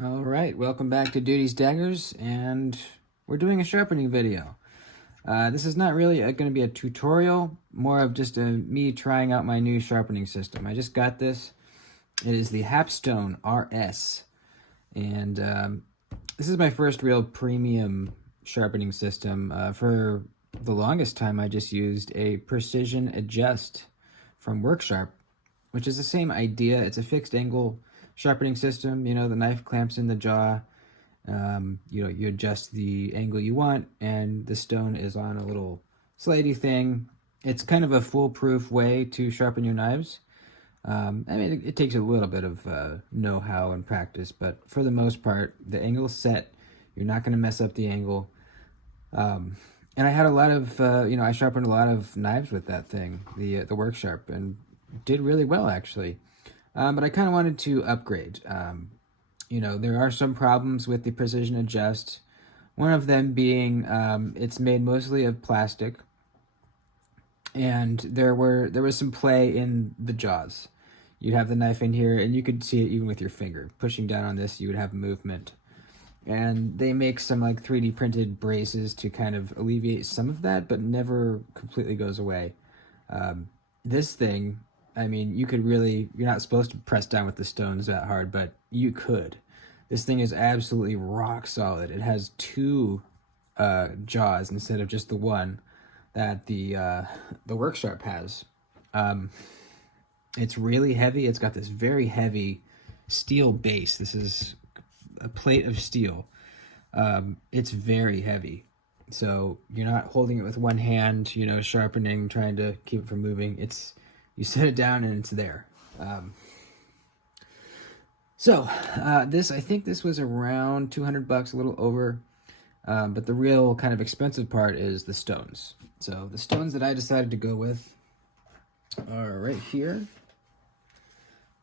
All right, welcome back to Duty's Daggers, and we're doing a sharpening video. This is not really going to be a tutorial, more of just me trying out my new sharpening system. I just got this. It is the Hapstone RS, and this is my first real premium sharpening system. For the longest time, I just used a precision adjust from Worksharp, which is the same idea. It's a fixed angle sharpening system. You know, the knife clamps in the jaw. You adjust the angle you want, and the stone is on a little slidey thing. It's kind of a foolproof way to sharpen your knives. I mean, it takes a little bit of know-how and practice, but for the most part, the angle's set. You're not going to mess up the angle. And I had a lot of, I sharpened a lot of knives with that thing, the Worksharp, and did really well, actually. But I kind of wanted to upgrade. There are some problems with the precision adjust. One of them being it's made mostly of plastic, and there was some play in the jaws. You'd have the knife in here, and you could see it even with your finger. Pushing down on this, you would have movement. And they make some like 3D printed braces to kind of alleviate some of that, but never completely goes away. This thing, I mean, you're not supposed to press down with the stones that hard, but you could. This thing is absolutely rock solid. It has two jaws instead of just the one that the Worksharp has. It's really heavy. It's got this very heavy steel base. This is a plate of steel. It's very heavy. So you're not holding it with one hand, sharpening, trying to keep it from moving. You set it down and it's there. I think this was around 200 bucks, a little over. But the real kind of expensive part is the stones. So the stones that I decided to go with are right here.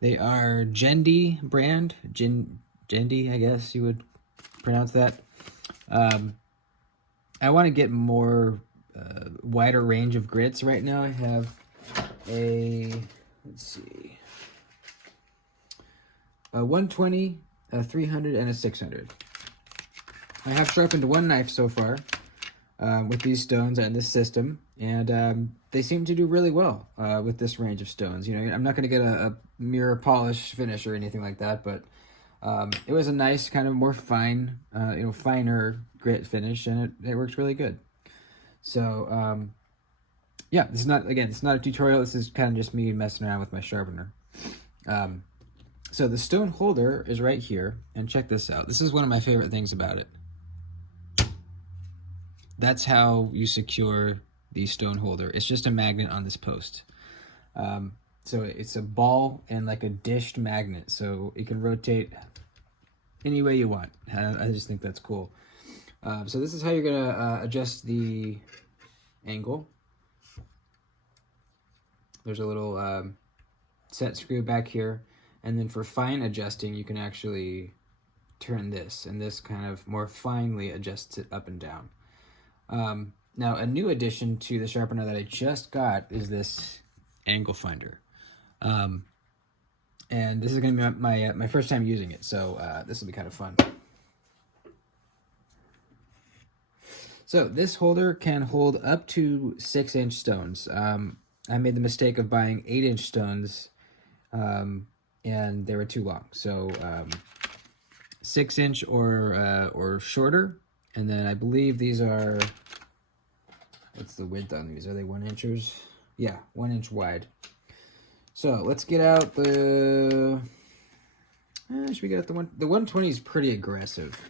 They are Gendy brand. Gendy, I guess you would pronounce that. I want to get more wider range of grits. Right now I have a 120, a 300, and a 600. I have sharpened one knife so far with these stones and this system, and they seem to do really well with this range of stones. I'm not going to get a mirror polish finish or anything like that, but it was a nice kind of more fine, finer grit finish, and it works really good. So, yeah, it's not a tutorial. This is kind of just me messing around with my sharpener. So the stone holder is right here, and check this out. This is one of my favorite things about it. That's how you secure the stone holder. It's just a magnet on this post. So it's a ball and like a dished magnet, so it can rotate any way you want. I just think that's cool. So this is how you're gonna adjust the angle. There's a little set screw back here, and then for fine adjusting, you can actually turn this, and this kind of more finely adjusts it up and down. Now, a new addition to the sharpener that I just got is this angle finder. And this is going to be my first time using it, so this will be kind of fun. So this holder can hold up to 6-inch stones. I made the mistake of buying 8-inch stones, and they were too long. So 6-inch or shorter, and then I believe these are, what's the width on these? Are they 1-inchers? Yeah, 1-inch wide. So let's get out the. Should we get out the one? The 120 is pretty aggressive.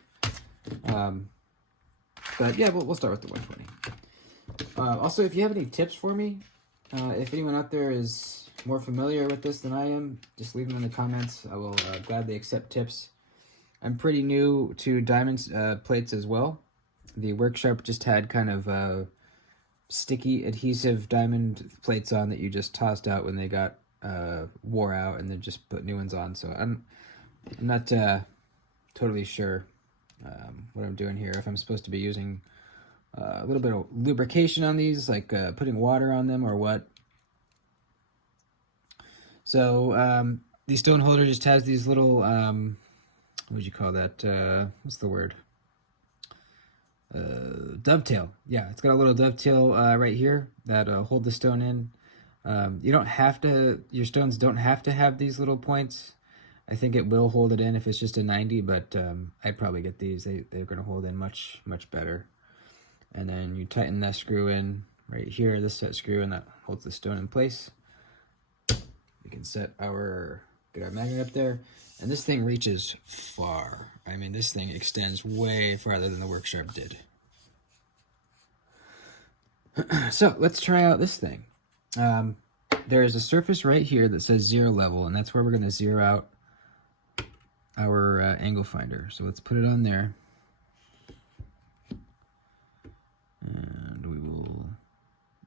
But yeah, we'll start with the 120. Also, if you have any tips for me, if anyone out there is more familiar with this than I am, just leave them in the comments. I will gladly accept tips. I'm pretty new to diamond plates as well. The Worksharp just had kind of sticky adhesive diamond plates on that you just tossed out when they got wore out, and then just put new ones on. So I'm not totally sure what I'm doing here. If I'm supposed to be using a little bit of lubrication on these, like putting water on them, or what. So the stone holder just has these little what would you call that? What's the word? Dovetail. Yeah, it's got a little dovetail right here that hold the stone in. You don't have to, your stones don't have to have these little points. I think it will hold it in if it's just a 90, but I'd probably get these. They're going to hold in much better. And then you tighten that screw in right here, this set screw, and that holds the stone in place. We can get our magnet up there. And this thing reaches far. I mean, this thing extends way farther than the Work Sharp did. So let's try out this thing. There is a surface right here that says 0 level, and that's where we're going to zero out our angle finder. So let's put it on there. And we will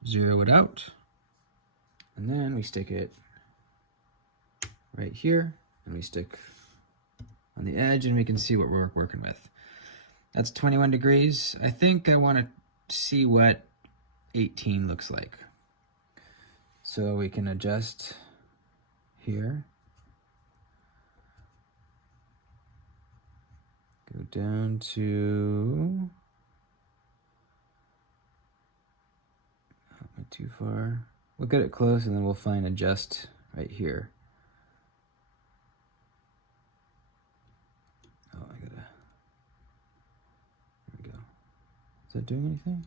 zero it out. And then we stick it right here, and we stick on the edge, and we can see what we're working with. That's 21 degrees. I think I want to see what 18 looks like. So we can adjust here. Go down to, not too far. We'll get it close, and then we'll find adjust right here. Oh, there we go. Is that doing anything?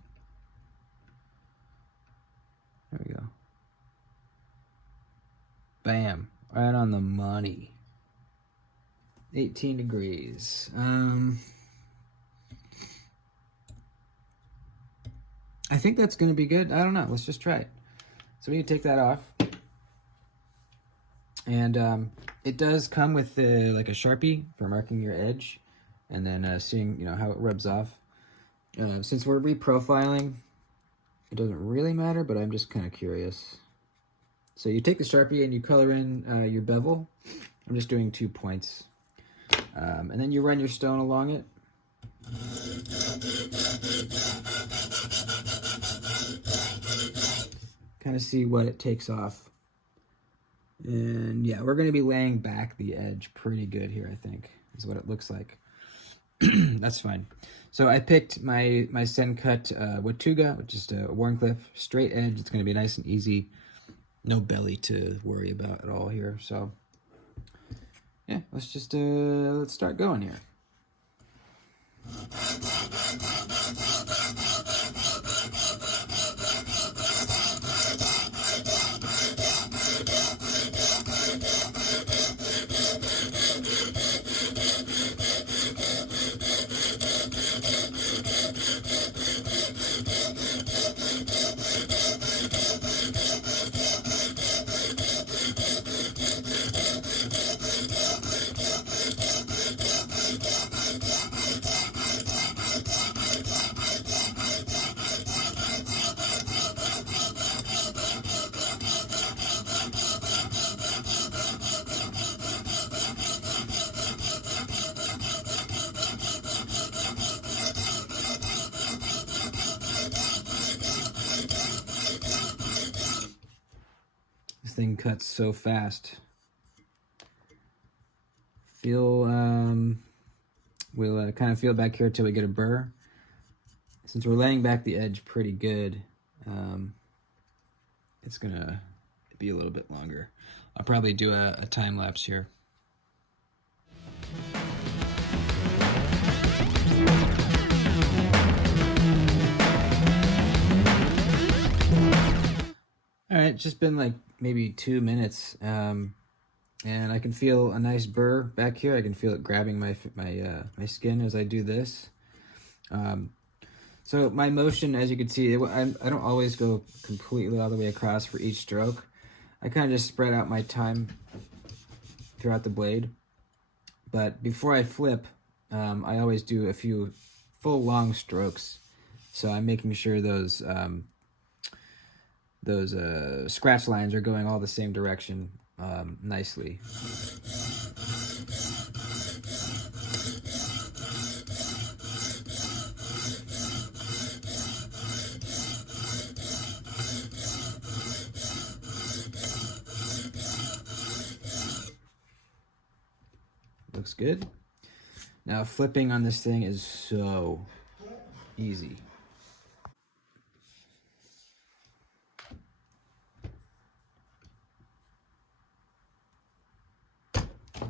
There we go. Bam, right on the money. 18 degrees. I think that's going to be good. I don't know. Let's just try it. So we can take that off. And it does come with like a Sharpie for marking your edge, and then seeing, you know, how it rubs off. Since we're reprofiling, it doesn't really matter, but I'm just kind of curious. So you take the Sharpie and you color in your bevel. I'm just doing 2 points. And then you run your stone along it. Kind of see what it takes off. And yeah, we're going to be laying back the edge pretty good here, I think, is what it looks like. That's fine. So I picked my Sen Cut Watuga, which is a Warncliffe straight edge. It's going to be nice and easy. No belly to worry about at all here. So yeah, let's just let's start going here. This thing cuts so fast. We'll kind of feel back here till we get a burr. Since we're laying back the edge pretty good, it's gonna be a little bit longer. I'll probably do a time lapse here. All right, it's just been like maybe 2 minutes, and I can feel a nice burr back here. I can feel it grabbing my skin as I do this. So my motion, as you can see, I don't always go completely all the way across for each stroke. I kind of just spread out my time throughout the blade. But before I flip, I always do a few full long strokes. So I'm making sure those scratch lines are going all the same direction nicely. Looks good. Now flipping on this thing is so easy.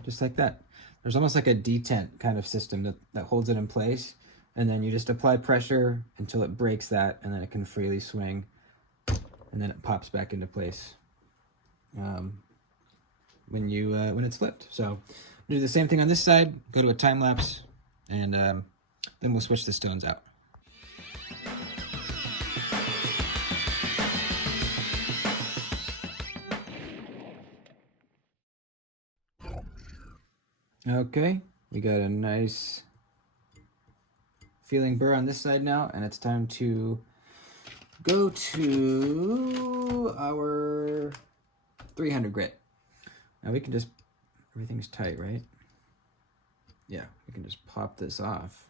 Just like that. There's almost like a detent kind of system that holds it in place, and then you just apply pressure until it breaks that, and then it can freely swing, and then it pops back into place when it's flipped. So we'll do the same thing on this side, go to a time lapse, and then we'll switch the stones out. Okay, we got a nice feeling burr on this side now, and it's time to go to our 300 grit. Now we can just, everything's tight, right? Yeah, we can just pop this off.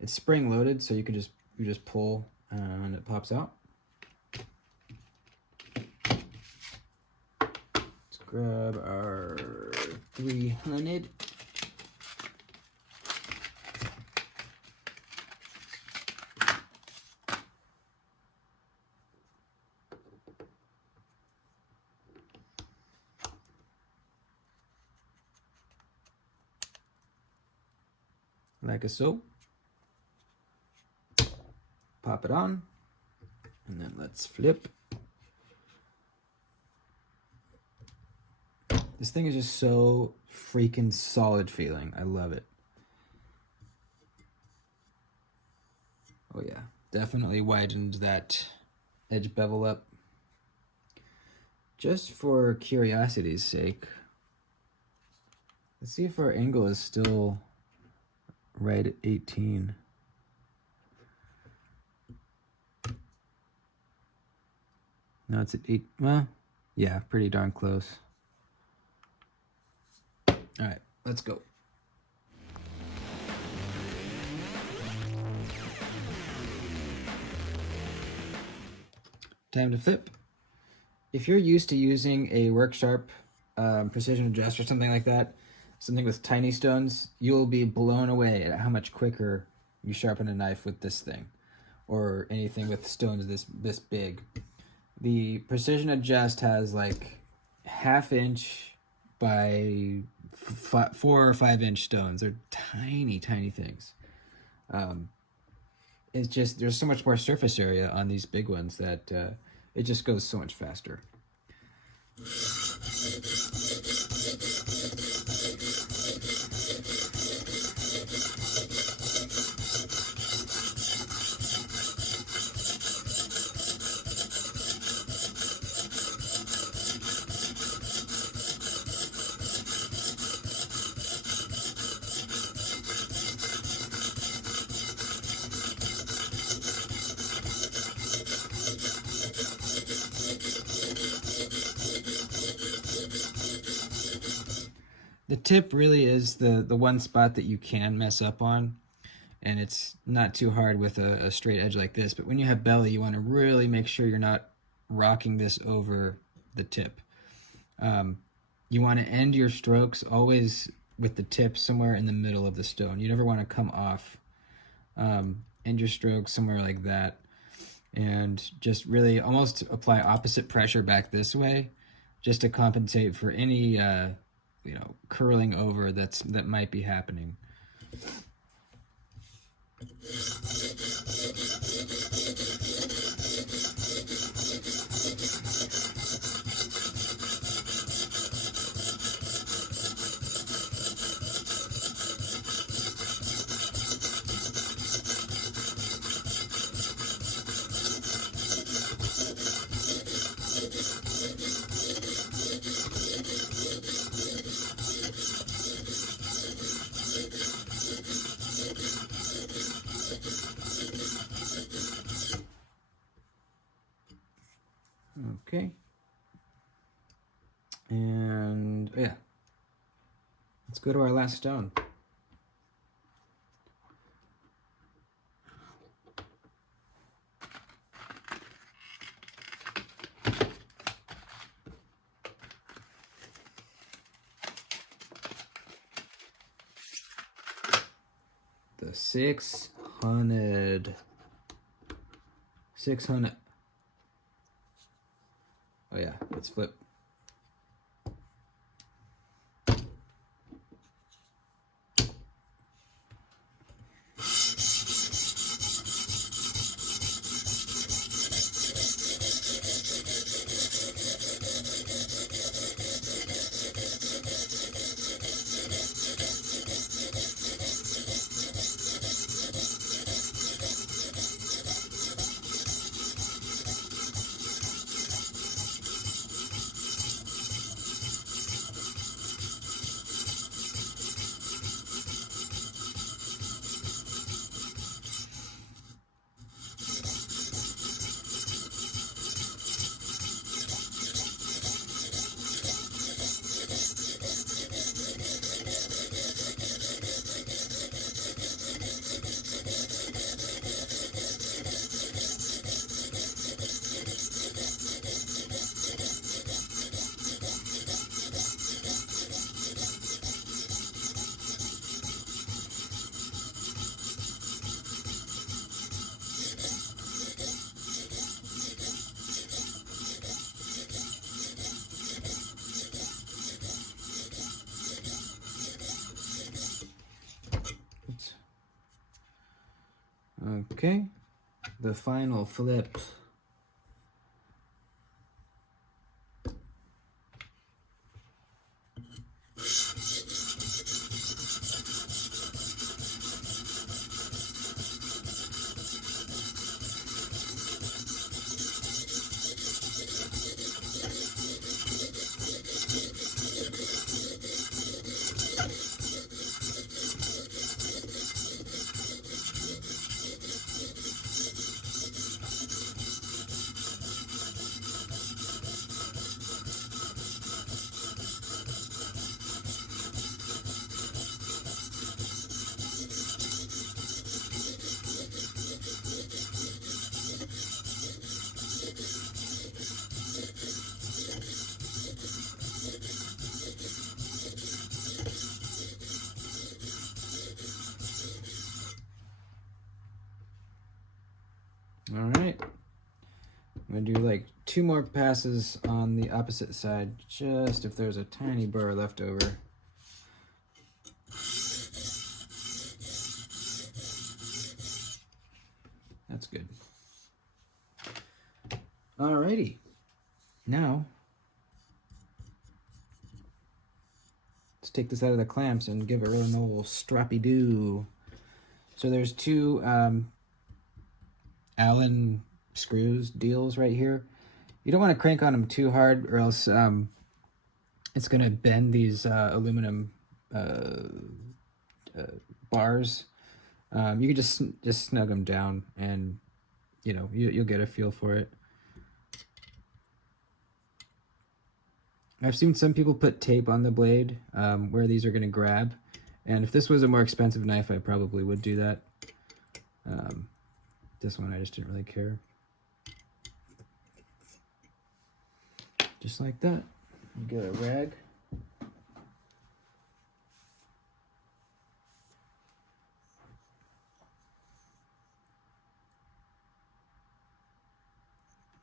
It's spring loaded, so you just pull and it pops out. Let's grab our 300. Like so. Pop it on, and then let's flip. This thing is just so freaking solid feeling. I love it. Oh yeah, definitely widened that edge bevel up. Just for curiosity's sake, let's see if our angle is still right at 18. No, it's at 8. Well, yeah, pretty darn close. All right, let's go. Time to flip. If you're used to using a work sharp precision adjust or something like that, something with tiny stones, you'll be blown away at how much quicker you sharpen a knife with this thing, or anything with stones this big. The precision adjust has like 1/2 inch by 4 or 5 inch stones. They're tiny, tiny things. It's just, there's so much more surface area on these big ones that it just goes so much faster. The tip really is the one spot that you can mess up on, and it's not too hard with a straight edge like this, but when you have belly, you want to really make sure you're not rocking this over the tip. You want to end your strokes always with the tip somewhere in the middle of the stone. You never want to come off. End your strokes somewhere like that, and just really almost apply opposite pressure back this way, just to compensate for any curling over that might be happening. Okay. And yeah, let's go to our last stone. 600. 600. Oh yeah, let's flip. Okay, the final flip. All right, I'm gonna do like 2 more passes on the opposite side, just if there's a tiny burr left over. That's good. Alrighty, now let's take this out of the clamps and give it a real old stroppy-doo. So there's 2 Allen screws deals right here. You don't want to crank on them too hard, or else it's going to bend these aluminum bars. You can just snug them down, and you'll get a feel for it. I've seen some people put tape on the blade where these are going to grab, and if this was a more expensive knife, I probably would do that. This one I just didn't really care. Just like that. Get a rag.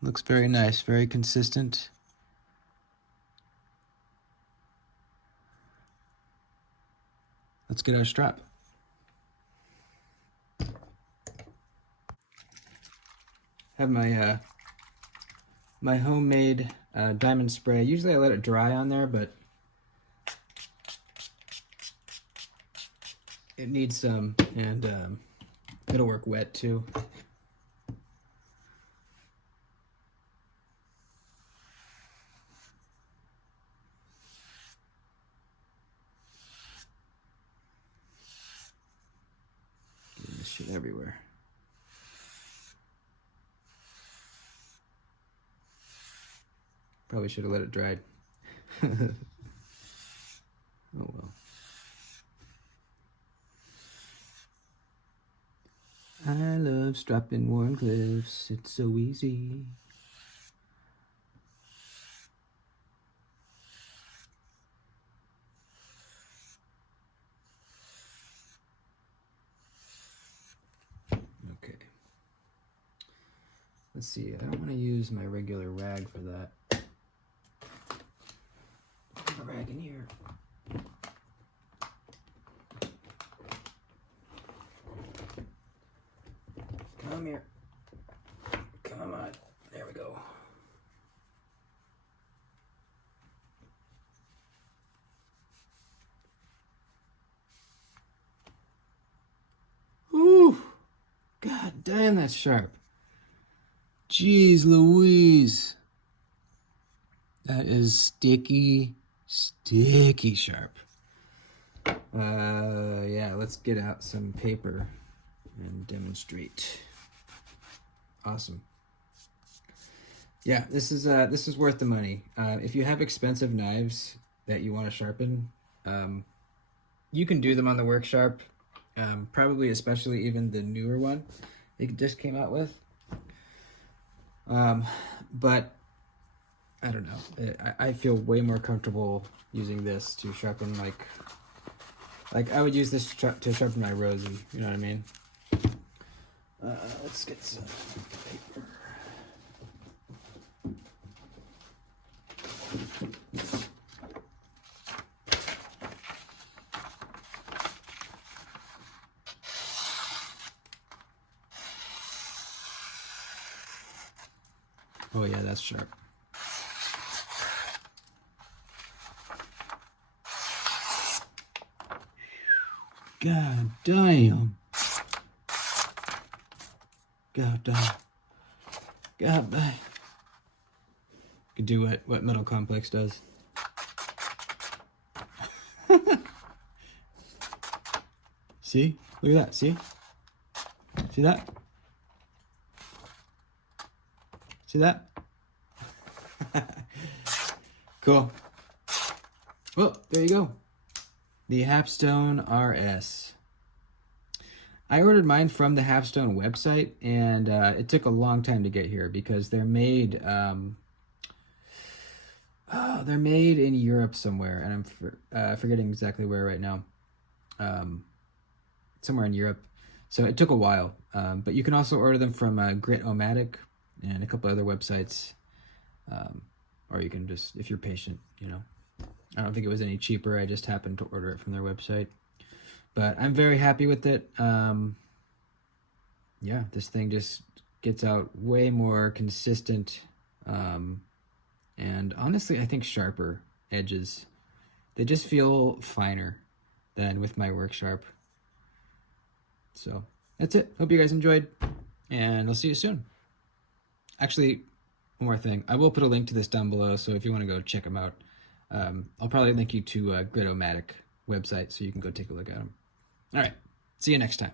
Looks very nice, very consistent. Let's get our strap. Have my my homemade diamond spray. Usually I let it dry on there, but it needs some, and it'll work wet too. Getting this shit everywhere. Probably should have let it dry. Oh well. I love strapping worn cliffs. It's so easy. let's see. I don't want to use my regular rag for that. Put a rag in here. Come here. Come on. There we go. Ooh. God damn, that's sharp. Jeez Louise. That is sticky sharp. Yeah, let's get out some paper and demonstrate. Awesome. Yeah, this is worth the money. If you have expensive knives that you want to sharpen, you can do them on the Worksharp. Probably especially even the newer one they just came out with. But I don't know. I feel way more comfortable using this to sharpen like I would use this to sharpen my Rosie. You know what I mean? Let's get some paper. Oh yeah, that's sharp. God damn. God damn. God damn. Could do what Metal Complex does. See? Look at that. See? See that? See that? Cool. Well, there you go. The Hapstone RS. I ordered mine from the Hapstone website, and it took a long time to get here because they're made in Europe somewhere, and I'm forgetting exactly where right now. Somewhere in Europe, so it took a while. But you can also order them from Grit-O-Matic and a couple other websites, or you can just, if you're patient, you know. I don't think it was any cheaper. I just happened to order it from their website. But I'm very happy with it. Yeah, this thing just gets out way more consistent. And honestly, I think sharper edges. They just feel finer than with my Worksharp. So that's it. Hope you guys enjoyed, and I'll see you soon. Actually, one more thing. I will put a link to this down below, so if you want to go check them out, I'll probably link you to a Grit-O-Matic website so you can go take a look at them. All right, see you next time.